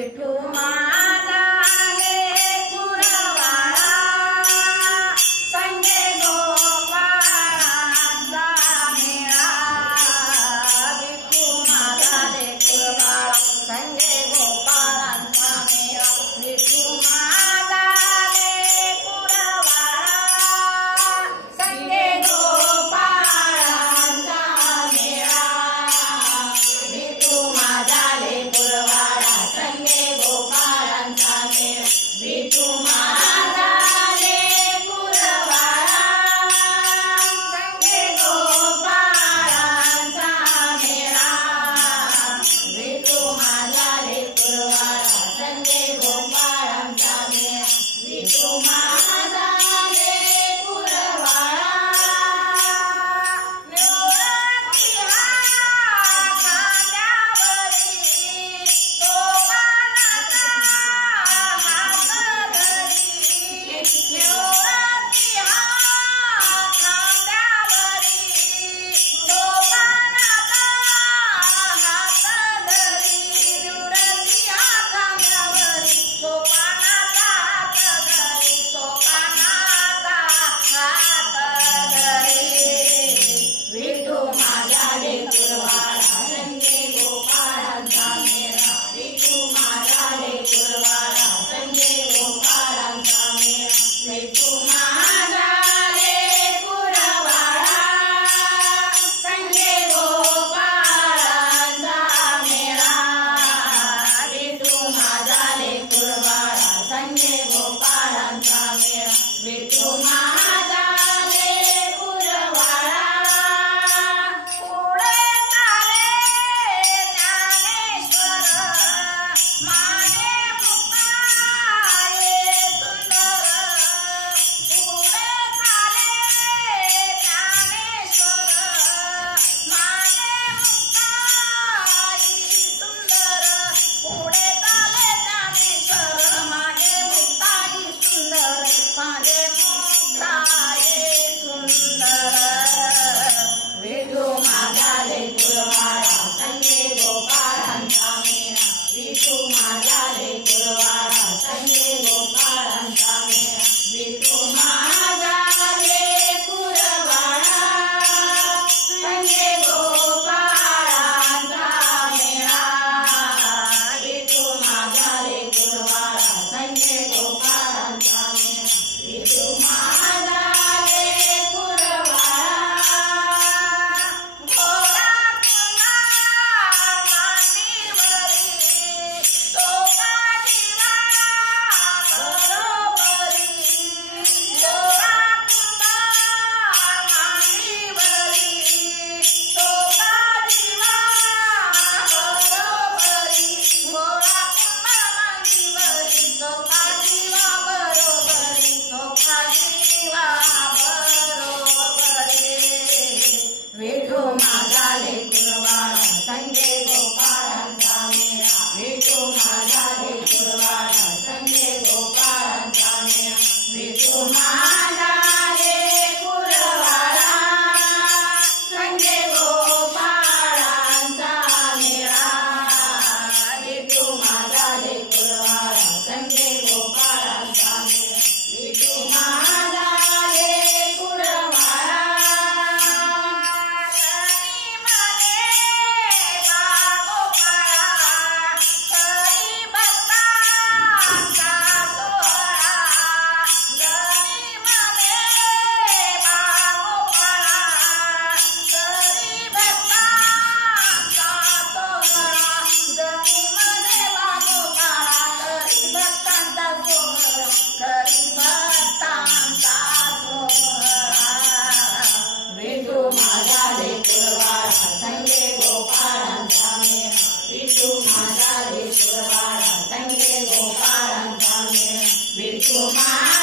विठू माझा लेकुरवाळा संगे गोपाळांचा मेळा विठू माझा लेकुरवाळा संगे गोपाळांचा मेळा विठू माझा लेकुरवाळा संगे गोपाळांचा मेळा विठू माझा लेकुरवाळा संगे गोपाळांचा मेळा विठू माझा लेकुरवाळा संगे गोपाळांचा मेळा विठू माझा लेकुरवाळा संगे गोपाळांचा मेळा विठू माझा लेकुरवाळा निवृत्ती हा खांद्यावरी सोपानाचा हात धरी निवृत्ती हा खांद्यावरी सोपानाचा हात धरी निवृत्ती हा खांद्यावरी सोपानाचा हात धरी सोपानाचा हात धरी विठू माझा लेकुरवाळा संगे गोपाळांचा मेळा विठू माझा लेकुरवाळा संगे गोपाळांचा मेळा विठू माझा लेकुरवाळा संगे गोपाळांचा मेळा विठू माझा लेकुरवाळा संगे गोपाळांचा मेळा विठू माझा लेकुरवाळा पुढे चाले ज्ञानेश्वर मागे मुक्ताये सुंदर पुढे चाले ज्ञानेश्वर मागे मुक्ताई सुंदर पुढे चाले ज्ञानेश्वर मागे मुक्ताई सुंदर मागे मुक्ताये सुंदर विठू माझा लेकुरवाळा संगे गोपाळांचा मेळा विठू माझा लेकुरवाळा संगे गोपाळांचा मेळा विठू माझा लेकुरवाळा संगे गोपाळांचा मेळा विठू माझा लेकुरवाळा संगे गोपाळांचा मेळा विठू माझा लेकुरवाळा घोडा कुंभार मांडीवरी सोपा दिवा बरोबरी घोडा कुंभार मांडीवरी सोपा दिवा बरोबरी घोडा कुंभार मांडीवरी सोपा दिवा बरोबरी सोपा दिवा बरोबरी विठू माझा लेकुरवाळा संगे गोपाळांचा मेळा विठू माझा लेकुरवाळा संगे गोपाळांचा मेळा विठू माझा लेकुरवाळा संगे गोपाळांचा मेळा विठू माझा लेकुरवाळा संगे गोपाळांचा मेळा विठू माझा लेकुरवाळा गणी मध्ये बागोपाळा हरी भक्तांचा सोहळा गणी मध्ये बागोपाळा हरी भक्तांचा सोहळा हरी भक्तांचा सोहळा विठू माझा लेकुरवाळा संगे गोपाळांचा मेळा विठू माझा लेकुरवाळा संगे गोपाळांचा मेळा विठू माझा